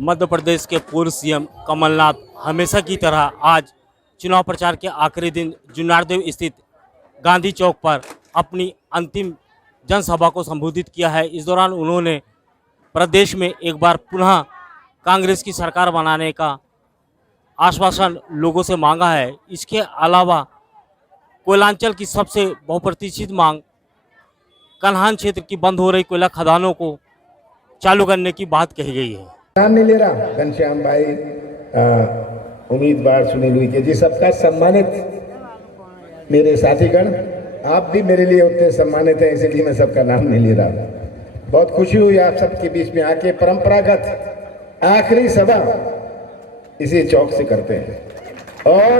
मध्य प्रदेश के पूर्व सीएम कमलनाथ हमेशा की तरह आज चुनाव प्रचार के आखिरी दिन जुन्नारदेव स्थित गांधी चौक पर अपनी अंतिम जनसभा को संबोधित किया है। इस दौरान उन्होंने प्रदेश में एक बार पुनः कांग्रेस की सरकार बनाने का आश्वासन लोगों से मांगा है। इसके अलावा कोयलांचल की सबसे बहुप्रतीक्षित मांग कन्हान क्षेत्र की बंद हो रही कोयला खदानों को चालू करने की बात कही गई है। नाम नहीं ले रहा, घनश्याम भाई, उम्मीदवार सुनील उइके जी, सबका सम्मानित मेरे साथीगण, आप भी मेरे लिए उतने सम्मानित हैं, इसलिए मैं सबका नाम नहीं ले रहा। बहुत खुशी हुई आप सबके बीच में आके। परंपरागत आखिरी सभा इसी चौक से करते हैं और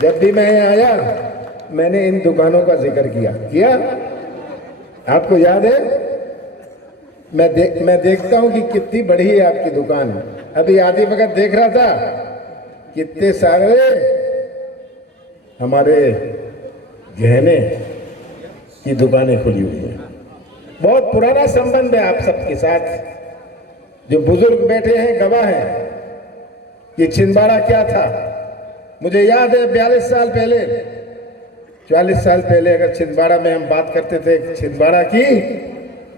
जब भी मैं आया मैंने इन दुकानों का जिक्र किया। आपको याद है? मैं देखता हूं कि कितनी बड़ी है आपकी दुकान। अभी आधी वक्त देख रहा था कितने सारे हमारे गहने की दुकानें खुली हुई हैं। बहुत पुराना संबंध है आप सबके साथ। जो बुजुर्ग बैठे हैं गवाह हैं कि छिंदवाड़ा क्या था। मुझे याद है 42 साल पहले, 40 साल पहले अगर छिंदवाड़ा में हम बात करते थे छिंदवाड़ा की,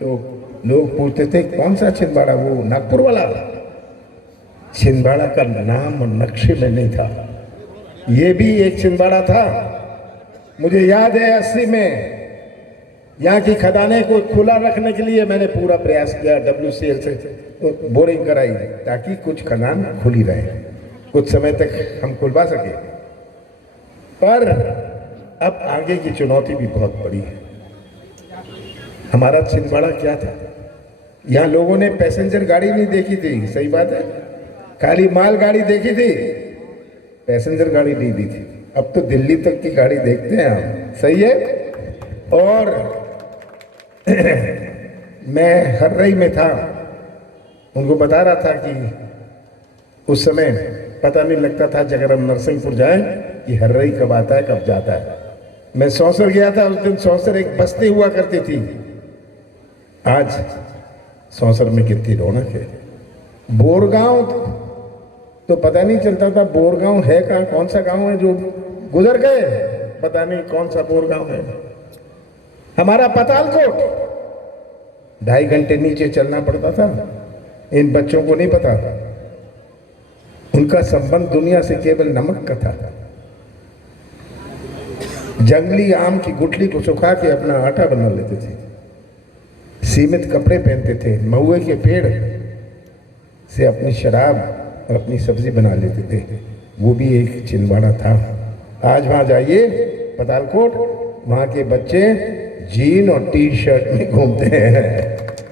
तो लोग पूछते थे कौन सा छिंदवाड़ा, वो नागपुर वाला। छिंदवाड़ा का नाम नक्शे में नहीं था। ये भी एक छिंदवाड़ा था। मुझे याद है 80 में यहाँ की खदानें को खुला रखने के लिए मैंने पूरा प्रयास किया। WCL से तो बोरिंग कराई ताकि कुछ खदान खुली रहे, कुछ समय तक हम खुलवा सके। पर अब आगे की चुनौती भी बहुत बड़ी है। हमारा छिंदवाड़ा क्या था? यहाँ लोगों ने पैसेंजर गाड़ी नहीं देखी थी, सही बात है, खाली माल गाड़ी देखी थी, पैसेंजर गाड़ी नहीं दी थी। अब तो दिल्ली तक की गाड़ी देखते हैं हम, सही है। और मैं हर्रई में था, उनको बता रहा था कि उस समय पता नहीं लगता था अगर हम नरसिंहपुर जाएं कि हर्रई कब आता है कब जाता है। मैं सौंसर गया था उस दिन। सौंसर एक बस्ती हुआ करती थी, आज सौंसर में कितनी रौनक है। बोरगांव तो पता नहीं चलता था बोरगांव है कहाँ, कौन सा गांव है, जो गुजर गए पता नहीं कौन सा बोरगांव है। हमारा पतालकोट 2.5 घंटे नीचे चलना पड़ता था। इन बच्चों को नहीं पता, उनका संबंध दुनिया से केवल नमक का था। जंगली आम की गुठली को सुखा के अपना आटा बना लेते थे, सीमित कपड़े पहनते थे, महुए के पेड़ से अपनी शराब और अपनी सब्जी बना लेते थे। वो भी एक छिंदवाड़ा था। आज वहाँ जाइए पतालकोट, वहाँ के बच्चे जीन और टी-शर्ट में घूमते हैं।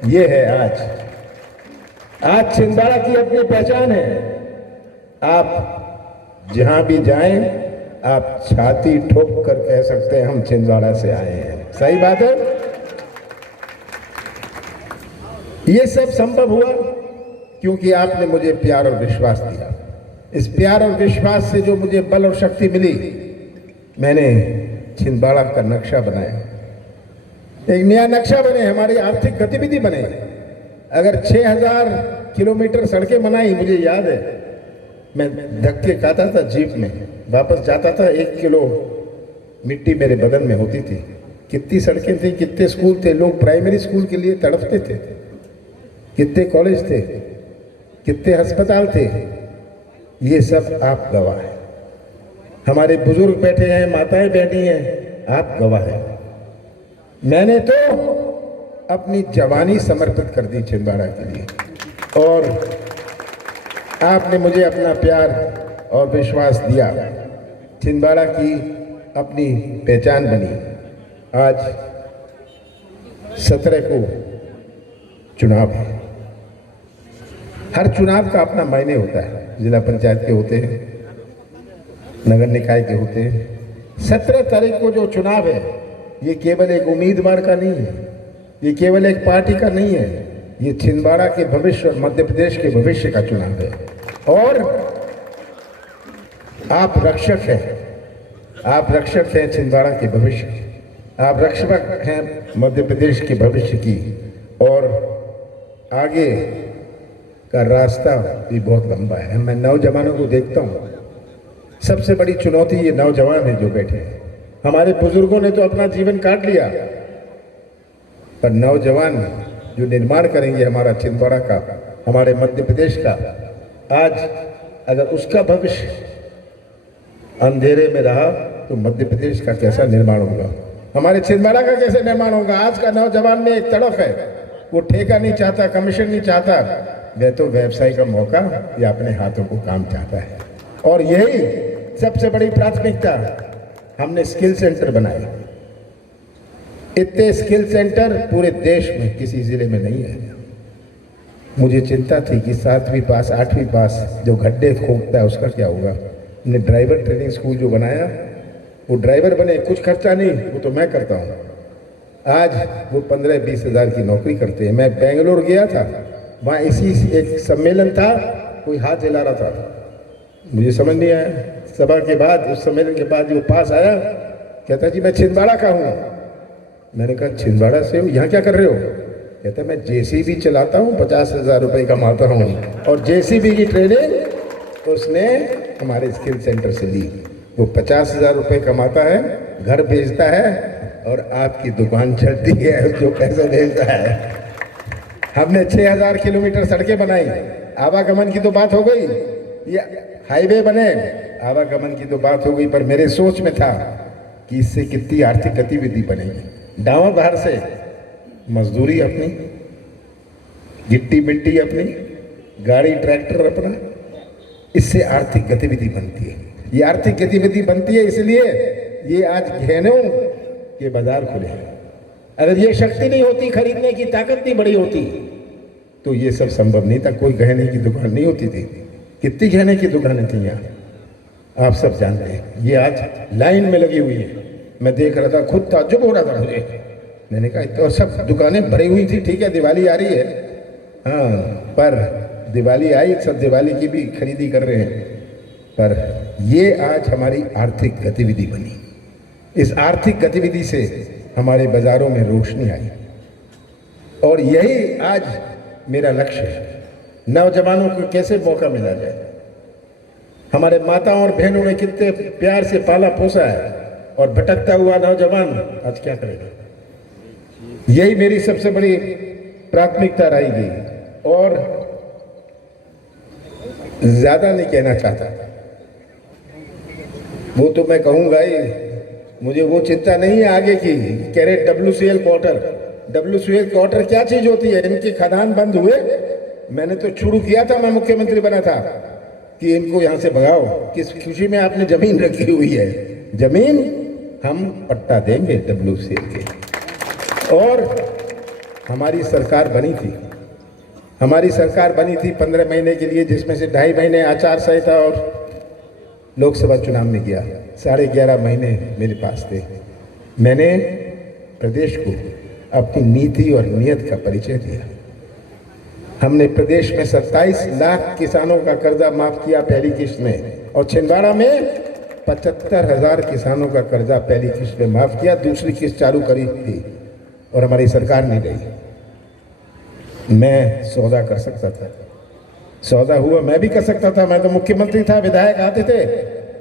ये है आज छिंदवाड़ा की अपनी पहचान है। आप जहाँ भी जाएं आप छाती ठोक कर कह सकते हैं हम छिंदवाड़ा से आए हैं, सही बात है। ये सब संभव हुआ क्योंकि आपने मुझे प्यार और विश्वास दिया। इस प्यार और विश्वास से जो मुझे बल और शक्ति मिली, मैंने छिंदवाड़ा का नक्शा बनाया, एक नया नक्शा बने, हमारी आर्थिक गतिविधि बने। अगर 6000 किलोमीटर सड़कें बनाई, मुझे याद है मैं धक्के खाता था जीप में, वापस जाता था 1 किलो मिट्टी मेरे बदन में होती थी। कितनी सड़कें थी, कितने स्कूल थे, लोग प्राइमरी स्कूल के लिए तड़पते थे, कितने कॉलेज थे, कितने अस्पताल थे। ये सब आप गवाह हैं। हमारे बुजुर्ग बैठे हैं, माताएं बैठी हैं, आप गवाह हैं। मैंने तो अपनी जवानी समर्पित कर दी छिंदवाड़ा के लिए और आपने मुझे अपना प्यार और विश्वास दिया। छिंदवाड़ा की अपनी पहचान बनी। आज 17 को चुनाव है। हर चुनाव का अपना मायने होता है। जिला पंचायत के होते हैं, नगर निकाय के होते हैं। 17 तारीख को जो चुनाव है, ये केवल एक उम्मीदवार का नहीं है, ये केवल एक पार्टी का नहीं है, ये छिंदवाड़ा के भविष्य और मध्य प्रदेश के भविष्य का चुनाव है। और आप रक्षक हैं, आप रक्षक हैं छिंदवाड़ा के भविष्य के, आप रक्षक हैं मध्य प्रदेश के भविष्य की। और आगे का रास्ता भी बहुत लंबा है। मैं नौजवानों को देखता हूँ, सबसे बड़ी चुनौती ये नौजवान है जो बैठे हैं। हमारे बुजुर्गों ने तो अपना जीवन काट लिया, पर नौजवान जो निर्माण करेंगे हमारा छिंदवाड़ा का, हमारे मध्य प्रदेश का, आज अगर उसका भविष्य अंधेरे में रहा तो मध्य प्रदेश का कैसा निर्माण होगा, हमारे छिंदवाड़ा का कैसे निर्माण होगा। आज का नौजवान में एक तड़फ है, वो ठेका नहीं चाहता, कमीशन नहीं चाहता, वह तो व्यवसाय का मौका या अपने हाथों को काम चाहता है। और यही सबसे बड़ी प्राथमिकता, हमने स्किल सेंटर बनाए। इतने स्किल सेंटर पूरे देश में किसी जिले में नहीं है। मुझे चिंता थी कि 7वीं पास 8वीं पास जो गड्ढे खोदता है उसका क्या होगा। हमने ड्राइवर ट्रेनिंग स्कूल जो बनाया, वो ड्राइवर बने, कुछ खर्चा नहीं, वो तो मैं करता हूँ। आज वो 15-20 हज़ार की नौकरी करते हैं। मैं बेंगलोर गया था, वहाँ इसी एक सम्मेलन था, कोई हाथ हिला रहा था, मुझे समझ नहीं आया। सभा के बाद, उस सम्मेलन के बाद वो पास आया, कहता जी मैं छिंदवाड़ा का हूँ। मैंने कहा छिंदवाड़ा से हो, यहाँ क्या कर रहे हो? कहता मैं जेसीबी चलाता हूँ, 50,000 रुपये कमाता हूँ। और जेसीबी की ट्रेनिंग उसने हमारे स्किल सेंटर से ली। वो 50,000 रुपये कमाता है, घर भेजता है, और आपकी दुकान चलती है जो पैसे भेजता है। हमने 6,000 किलोमीटर सड़कें बनाई, आवागमन की तो बात हो गई, ये हाईवे बने, आवागमन की तो बात हो गई, पर मेरे सोच में था कि इससे कितनी आर्थिक गतिविधि बनेगी। गाँव बाहर से मजदूरी अपनी, गिट्टी मिट्टी अपनी, गाड़ी ट्रैक्टर अपना, इससे आर्थिक गतिविधि बनती है। ये आर्थिक गतिविधि बनती है इसलिए ये आज गहनों के बाजार खुले हैं। अगर ये शक्ति नहीं होती, खरीदने की ताकत नहीं बड़ी होती, तो ये सब संभव नहीं था। कोई गहने की दुकान नहीं होती थी। कितनी गहने की दुकानें थी यहाँ, आप सब जानते हैं। ये आज लाइन में लगी हुई है। मैं देख रहा था, खुद ताज्जुब हो रहा था मुझे। मैंने कहा तो सब दुकानें भरी हुई थी, ठीक है दिवाली आ रही है, हाँ, पर दिवाली आई, सब दिवाली की भी खरीदी कर रहे हैं, पर ये आज हमारी आर्थिक गतिविधि बनी। इस आर्थिक गतिविधि से हमारे बाजारों में रोशनी आई, और यही आज मेरा लक्ष्य है। नौजवानों को कैसे मौका मिला जाए। हमारे माताओं और बहनों ने कितने प्यार से पाला पोसा है, और भटकता हुआ नौजवान आज क्या करेगा। यही मेरी सबसे बड़ी प्राथमिकता रहेगी, और ज्यादा नहीं कहना चाहता। वो तो मैं कहूँगा ही, मुझे वो चिंता नहीं है आगे की। कह रहे WCL क्वार्टर क्या चीज होती है? इनके खदान बंद हुए, मैंने तो शुरू किया था, मैं मुख्यमंत्री बना था, कि इनको यहाँ से भगाओ। किस खुशी में आपने जमीन रखी हुई है? जमीन हम पट्टा देंगे WCL के। और हमारी सरकार बनी थी, 15 महीने के लिए, जिसमें से 2.5 महीने आचार संहिता और लोकसभा चुनाव में गया। 11.5 महीने मेरे पास थे। मैंने प्रदेश को अपनी नीति और नीयत का परिचय दिया। हमने प्रदेश में 27 लाख किसानों का कर्जा माफ किया पहली किश्त में, और छिंदवाड़ा में 75,000 किसानों का कर्जा पहली किश्त में माफ किया। दूसरी किश्त चालू करी थी और हमारी सरकार नहीं गई। मैं सौदा कर सकता था, सौदा हुआ, मैं भी कर सकता था। मैं तो मुख्यमंत्री था, विधायक आते थे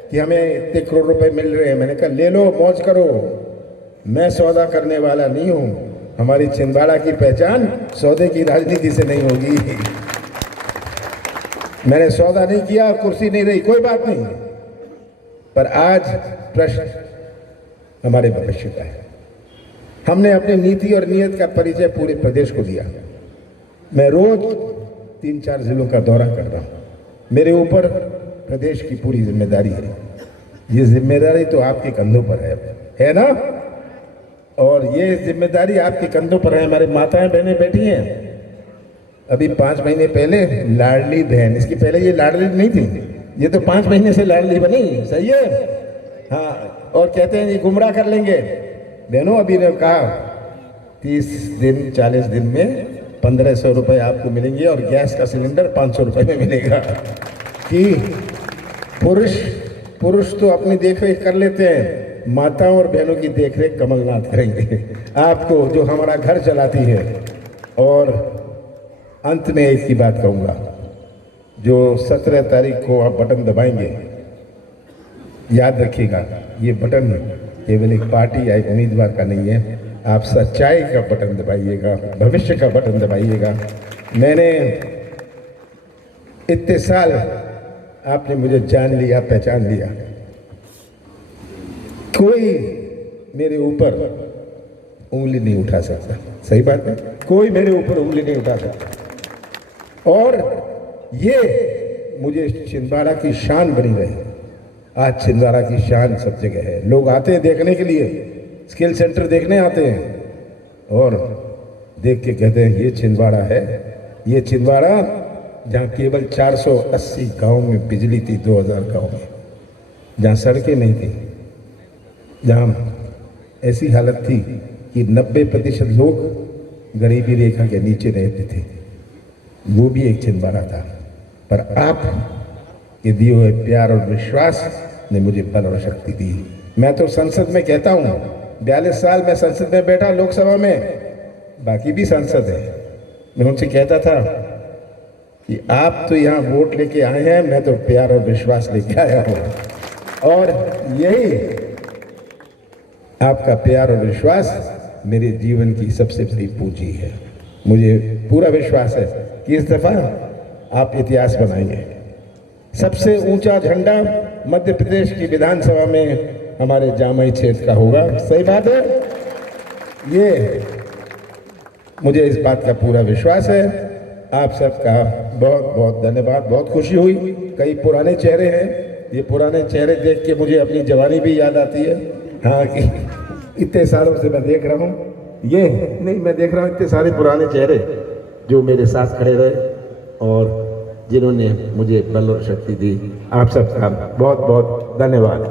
कि हमें इतने करोड़ रुपए मिल रहे हैं। मैंने कहा ले लो, मौज करो, मैं सौदा करने वाला नहीं हूँ। हमारी छिंदवाड़ा की पहचान सौदे की राजनीति से नहीं होगी। मैंने सौदा नहीं किया, कुर्सी नहीं रही, कोई बात नहीं, पर आज प्रश्न हमारे भविष्य का है। हमने अपनी नीति और नीयत का परिचय पूरे प्रदेश को दिया। मैं रोज 3-4 जिलों का दौरा कर रहा हूँ। मेरे ऊपर प्रदेश की पूरी जिम्मेदारी है। ये जिम्मेदारी तो आपके कंधों पर है ना? और ये जिम्मेदारी आपके कंधों पर है। हमारे माताएं बहनें बैठी हैं। अभी 5 महीने पहले लाडली बहन, इसकी पहले ये लाडली नहीं थी, ये तो 5 महीने से लाडली बनी, सही है? हाँ, और कहते हैं ये गुमराह कर लेंगे। बहनों, अभी ने कहा 30 दिन 40 दिन में 1500 रुपये आपको मिलेंगे, और गैस का सिलेंडर 500 रुपये में मिलेगा। कि पुरुष तो अपनी देखरेख कर लेते हैं, माताओं और बहनों की देखरेख कमलनाथ करेंगे आपको, जो हमारा घर चलाती है। और अंत में एक ही बात कहूँगा, जो 17 तारीख को आप बटन दबाएंगे, याद रखिएगा ये बटन केवल एक पार्टी या एक उम्मीदवार का नहीं है, आप सच्चाई का बटन दबाइएगा, भविष्य का बटन दबाइएगा। मैंने इतने साल आपने मुझे जान लिया, पहचान लिया, कोई मेरे ऊपर उंगली नहीं उठा सकता। सही बात है, कोई मेरे ऊपर उंगली नहीं उठा सकता। और ये मुझे छिंदवाड़ा की शान बनी रही। आज छिंदवाड़ा की शान सब जगह है, लोग आते हैं देखने के लिए, स्किल सेंटर देखने आते हैं और देख के कहते हैं ये छिंदवाड़ा है। ये छिंदवाड़ा जहाँ केवल 480 गांव में बिजली थी, 2000 गांव में, जहाँ सड़कें नहीं थी, जहाँ ऐसी हालत थी कि 90% लोग गरीबी रेखा के नीचे रहते थे, वो भी एक छिंदवाड़ा था। पर आप के दिए हुए प्यार और विश्वास ने मुझे बल और शक्ति दी। मैं तो संसद में कहता हूँ, 42 साल मैं संसद में बैठा, लोकसभा में, बाकी भी सांसद है, मैं उनसे कहता था कि आप तो यहाँ वोट लेके आए हैं, मैं तो प्यार और विश्वास लेके आया हूँ। और यही आपका प्यार और विश्वास मेरे जीवन की सबसे बड़ी पूंजी है। मुझे पूरा विश्वास है कि इस दफा आप इतिहास बनाएंगे। सबसे ऊंचा झंडा मध्य प्रदेश की विधानसभा में हमारे जामई क्षेत्र का होगा। सही बात है, ये मुझे इस बात का पूरा विश्वास है। आप सबका बहुत बहुत धन्यवाद। बहुत खुशी हुई, कई पुराने चेहरे हैं, ये पुराने चेहरे देख के मुझे अपनी जवानी भी याद आती है। हाँ, कि इतने सालों से मैं देख रहा हूँ, ये नहीं, मैं देख रहा हूँ इतने सारे पुराने चेहरे जो मेरे साथ खड़े रहे और जिन्होंने मुझे बल और शक्ति दी। आप सबका बहुत बहुत धन्यवाद।